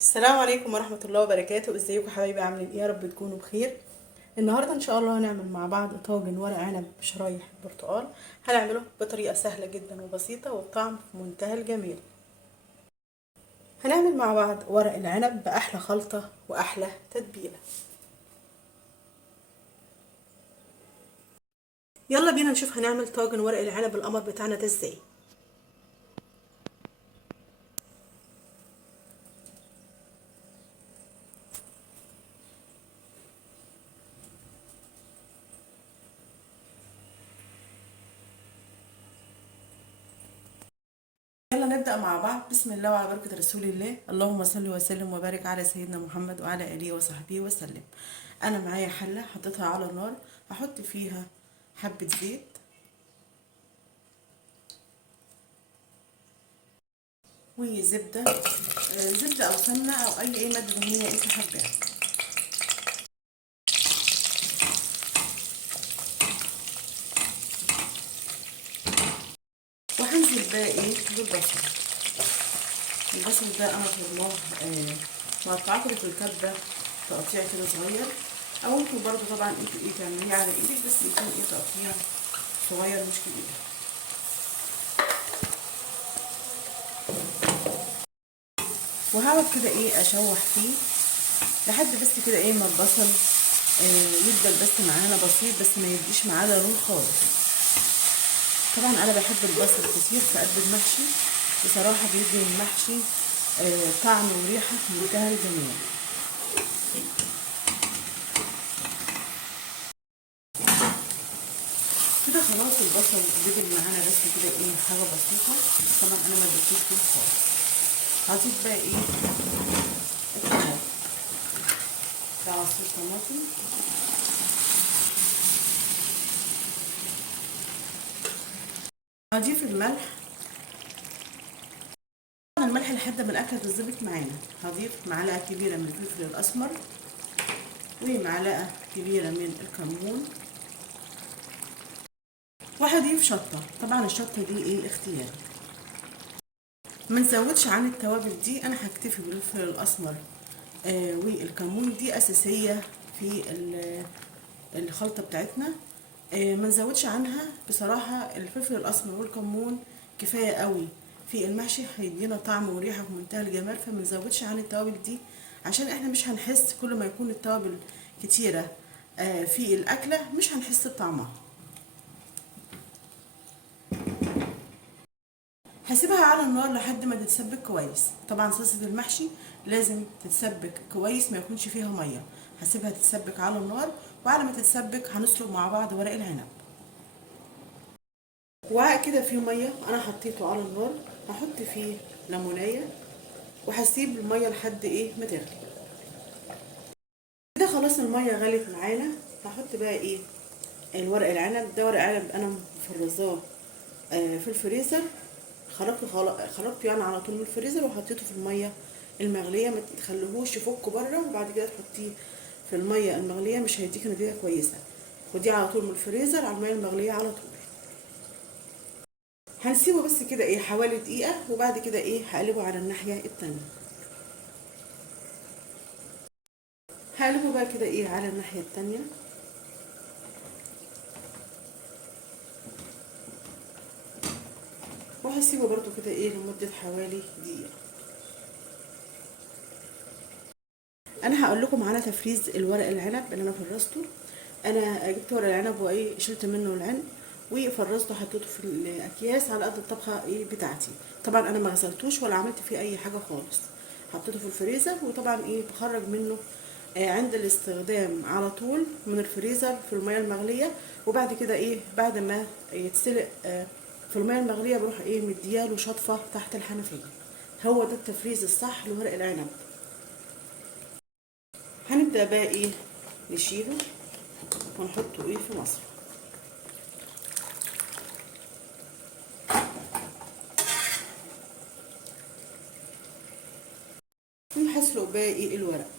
السلام عليكم ورحمة الله وبركاته. ازيكم يا حبايبي؟ عاملين ايه؟ يا رب تكونوا بخير. النهاردة ان شاء الله هنعمل مع بعض طاجن ورق عنب بشرايح برتقال. هنعمله بطريقة سهلة جدا وبسيطة والطعم في منتهى الجمال. هنعمل مع بعض ورق العنب بأحلى خلطة وأحلى تتبيلة. يلا بينا نشوف هنعمل طاجن ورق العنب القمر بتاعنا ده ازاي. يلا نبدأ مع بعض. بسم الله وعلى بركة رسول الله. اللهم صل وسلم وبارك على سيدنا محمد وعلى آله وصحبه وسلم. أنا معايا حلة حطيتها على النار، هحط فيها حبة زيت وزبدة، زبدة أو سمنة أو أي مادة دهنية أنت حباها. وهنزل بقى إيه بالبصل. البصل ده أنا طلعاه مقطعاه كده في الكبة تقطيع كده صغير، أو ممكن برضو طبعا انتوا إيه تعمليه على إيدك، بس يكون إيه تقطيع صغير مش كبير. وهقعد كده إيه أشوح فيه لحد بس كده إيه ما البصل يفضل بس معانا بسيط، بس ما يديش معانا لون خالص. طبعا انا بحب البصل كتير في قلب المحشي، بصراحه بيدي المحشي طعم وريحه في منتهى الجمال. كده خلاص البصل بيدي معانا بس كده ايه حاجه بسيطه. طبعا انا ما اديتوش فيه خالص. هضيف بقى ايه الطماطم. ده عصير طماطم. هضيف الملح. الملح لحد ما الاكله تتظبط معانا. هضيف معلقه كبيره من الفلفل الاسمر ومعلقه كبيره من الكمون، وهضيف شطه. طبعا الشطه دي ايه اختياري، ما نزودش عن التوابل دي. انا هكتفي بالفلفل الاسمر والكمون، دي اساسيه في الخلطه بتاعتنا. ما نزودش عنها بصراحه. الفلفل الاسمر والكمون كفايه قوي في المحشي، هيدينا طعم وريحه في منتهى الجمال. فما نزودش عن التوابل دي عشان احنا مش هنحس. كل ما يكون التوابل كتيره في الاكله مش هنحس بطعمها. هسيبها على النار لحد ما تتسبك كويس. طبعا صلصة المحشي لازم تتسبك كويس، ما يكونش فيها مية. هسيبها تتسبك على النار، وعلى ما تتسبك هنسلق مع بعض ورق العنب. وعاء كده فيه مية انا حطيته على النار، هحط فيه ليمونية وهسيب المية لحد ايه ما تغلي. كده خلاص المية غلت معانا. هحط بقى ايه الورق العنب ده. ورق عنب انا مفرزاه في الفريزر. خرجته يعني على طول من الفريزر وحطيته في الميه المغليه. ما تخليهوش يفك بره وبعد كده تحطيه في الميه المغليه، مش هيديك نتيجه كويسه. خديه على طول من الفريزر على الميه المغليه على طول. هنسيبه بس كده ايه حوالي دقيقه، وبعد كده ايه هقلبه على الناحيه التانيه. هقلبه بقى كده ايه على الناحيه التانيه، وهسيبه برده كده ايه لمده حوالي دقيقه. انا هقول لكم على تفريز الورق العنب اللي انا فرزته. انا جبت ورق العنب وايه شلت منه العنب وفرزته، حطيته في الاكياس على قد الطبخه ايه بتاعتي. طبعا انا ما غسلتوش ولا عملت فيه اي حاجه خالص. حطيته في الفريزر، وطبعا ايه بخرج منه عند الاستخدام على طول من الفريزر في الميه المغليه. وبعد كده ايه بعد ما يتسلق في الميه المغليه بروح ايه مدياله شطفه تحت الحنفيه. هو ده التفريز الصح لورق العنب. هنبدأ بقى ايه نشيله ونحطه ايه في مصر. وهسلق بقى ايه الورق.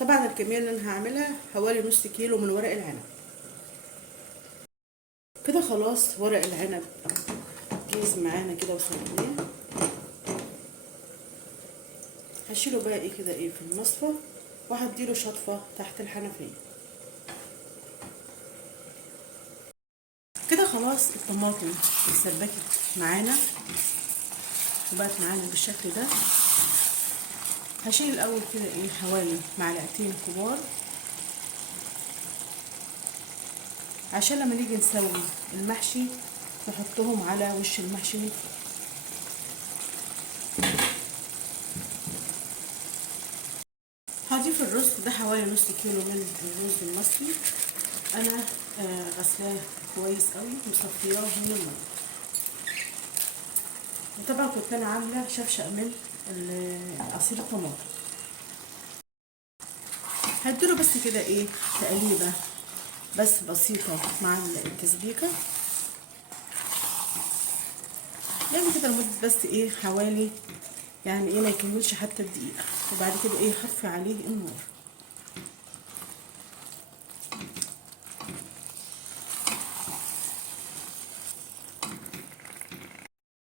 طبعا الكمية اللي انا هعملها حوالي نص كيلو من ورق العنب. كده خلاص ورق العنب جاهز معانا كده وسلقناه. هشيله بقى ايه كده ايه في المصفى، وهديله شطفة تحت الحنفية. كده خلاص الطماطم اتسبكت معانا وبقت معانا بالشكل ده. هشيل الاول كده ايه حوالي معلقتين كبار، عشان لما نيجي نسوي المحشي نحطهم على وش المحشي من فوق. هضيف الرز ده حوالي نص كيلو من الرز المصري. انا غسلاه كويس قوي ومصفياه من الميه. وطبعا كنت انا عامله شفشق من عصير الطماطم. هديله بس كده ايه تقليبه بس بسيطه مع التسبيكه، يعني كده لمده بس ايه حوالي يعني ايه ما يكملش حتى الدقيقه. وبعد كده ايه هطفي عليه النار.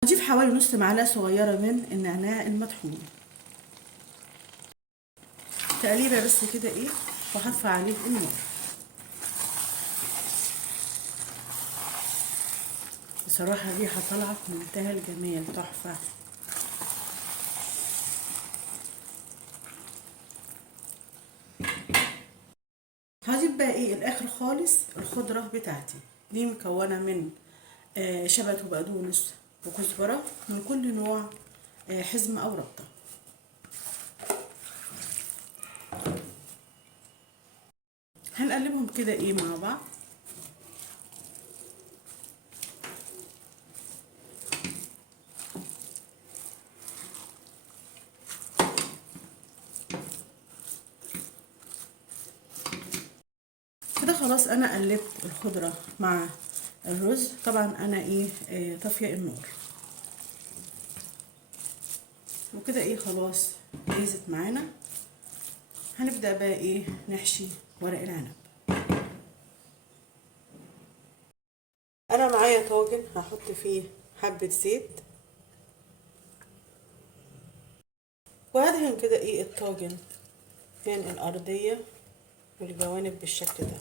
هضيف حوالي نص معلقه صغيره من النعناع المطحون، تقليبه بس كده ايه وهطفي عليه النار. بصراحه الريحه طالعه في منتهى الجمال، تحفه. هضيف بقى ايه الاخر خالص الخضره بتاعتي دي مكونه من شبت وبقدونس وكزبره من كل نوع، حزمه او ربطه. هنقلبهم كده ايه مع بعض. كده خلاص انا قلبت الخضره مع الرز. طبعا انا ايه طافيه النار، وكده ايه خلاص جهزت معانا. هنبدا بقى ايه نحشي ورق العنب. انا معايا طاجن هحط فيه حبه زيت، وهدهن كده ايه الطاجن من الارضيه والجوانب بالشكل ده.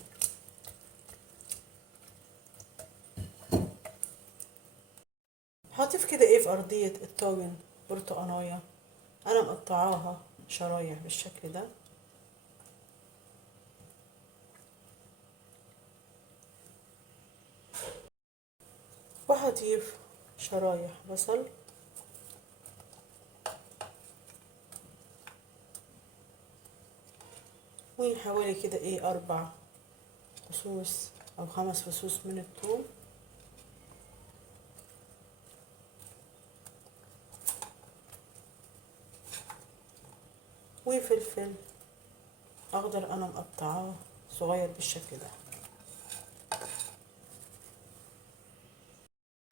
هضيف كده ايه في ارضيه الطاجن برتقانيه انا مقطعاها شرايح بالشكل ده. وهضيف شرايح بصل، وحوالي كده ايه 4 فصوص او 5 فصوص من الثوم، وفلفل اخضر انا مقطعاه صغير بالشكل ده.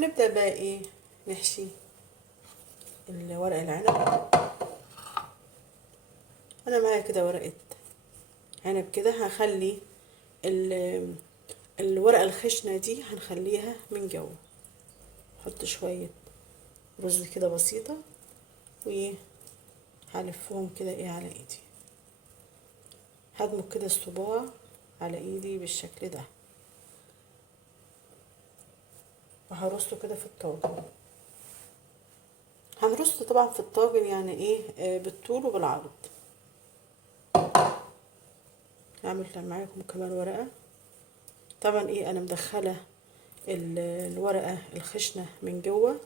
نبدأ بقى ايه نحشي الورق العنب. انا معايا كده ورقة عنب كده، هخلي الورقة الخشنة دي هنخليها من جوه. احط شوية رز كده بسيطة وهلفهم كده ايه على ايدي. هدمج كده الصباع على ايدي بالشكل ده، وهرصه كده في الطاجن. هنرصه طبعا في الطاجن يعني ايه بالطول وبالعرض. هعمل معاكم كمان ورقة. طبعا ايه انا مدخلة الورقة الخشنة من جوه.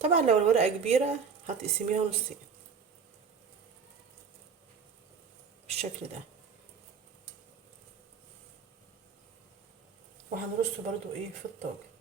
طبعا لو الورقة كبيرة هتقسميها نصين بالشكل ده، وهنرصه برضو ايه في الطاجن.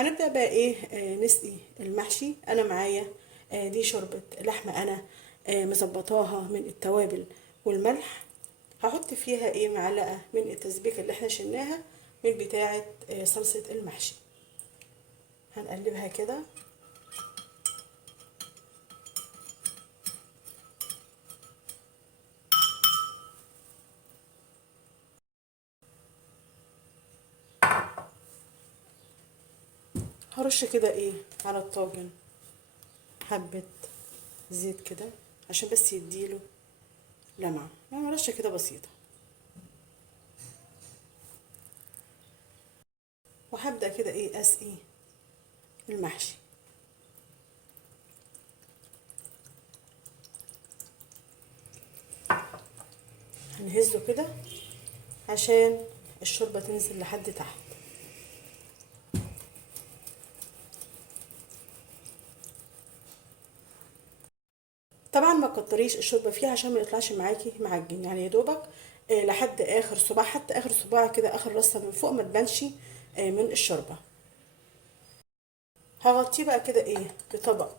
هنبدأ بقى ايه نسقي المحشي. انا معايا دي شوربة لحمة انا مظبطاها من التوابل والملح. هحط فيها ايه معلقة من التسبيكة اللي احنا شلناها من بتاعة صلصة المحشي. هنقلبها كده. هرش كده ايه على الطاجن حبة زيت كده عشان بس يديله لمعة، يعني رشة كده بسيطة. وهبدأ كده ايه اسقي المحشي. هنهزه كده عشان الشوربة تنزل لحد تحت. طبعا ما تكتريش الشوربة فيها عشان ما يطلعش معاكي معجن، يعني يا دوبك لحد اخر صباع، حتى اخر صباع كده، اخر رصة من فوق ما تبانش من الشوربة. هغطيه بقى كده ايه بطبق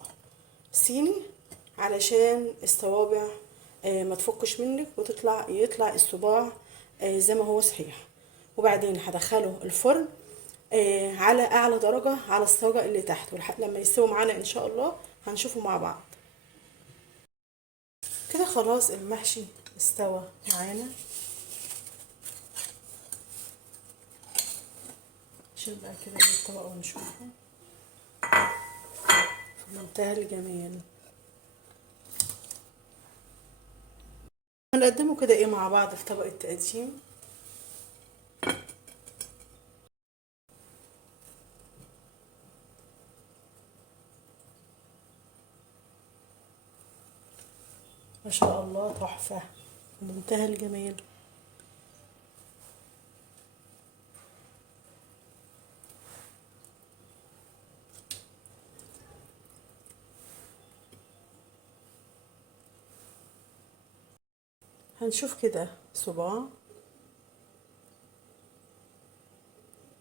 صيني علشان الصوابع ما تفكش منك يطلع الصباع زي ما هو صحيح. وبعدين هدخله الفرن على اعلى درجة على الصاجة اللي تحت، لما يستوي معانا ان شاء الله هنشوفه مع بعض. كده خلاص المحشي استوى معانا. نشيل بقى كده الطبق ونشوفه في منتهى الجمال. هنقدمه كده ايه مع بعض في طبق التقديم. ما شاء الله تحفة في منتهى الجمال. هنشوف كده صباع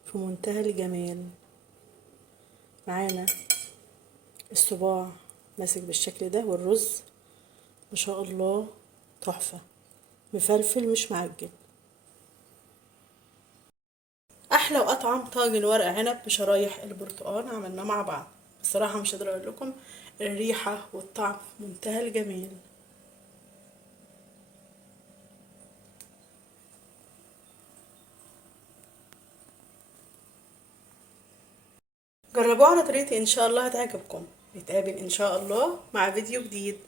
في منتهى الجمال معانا، الصباع ماسك بالشكل ده، والرز ما شاء الله تحفة مفلفل مش معجن. احلى واطعم طاجن ورق عنب بشرايح البرتقال عملناه مع بعض. بصراحة مش قادرة اقول لكم الريحة والطعم في منتهى الجمال. جربوها على طريقتي ان شاء الله هتعجبكم. نتقابل ان شاء الله مع فيديو جديد.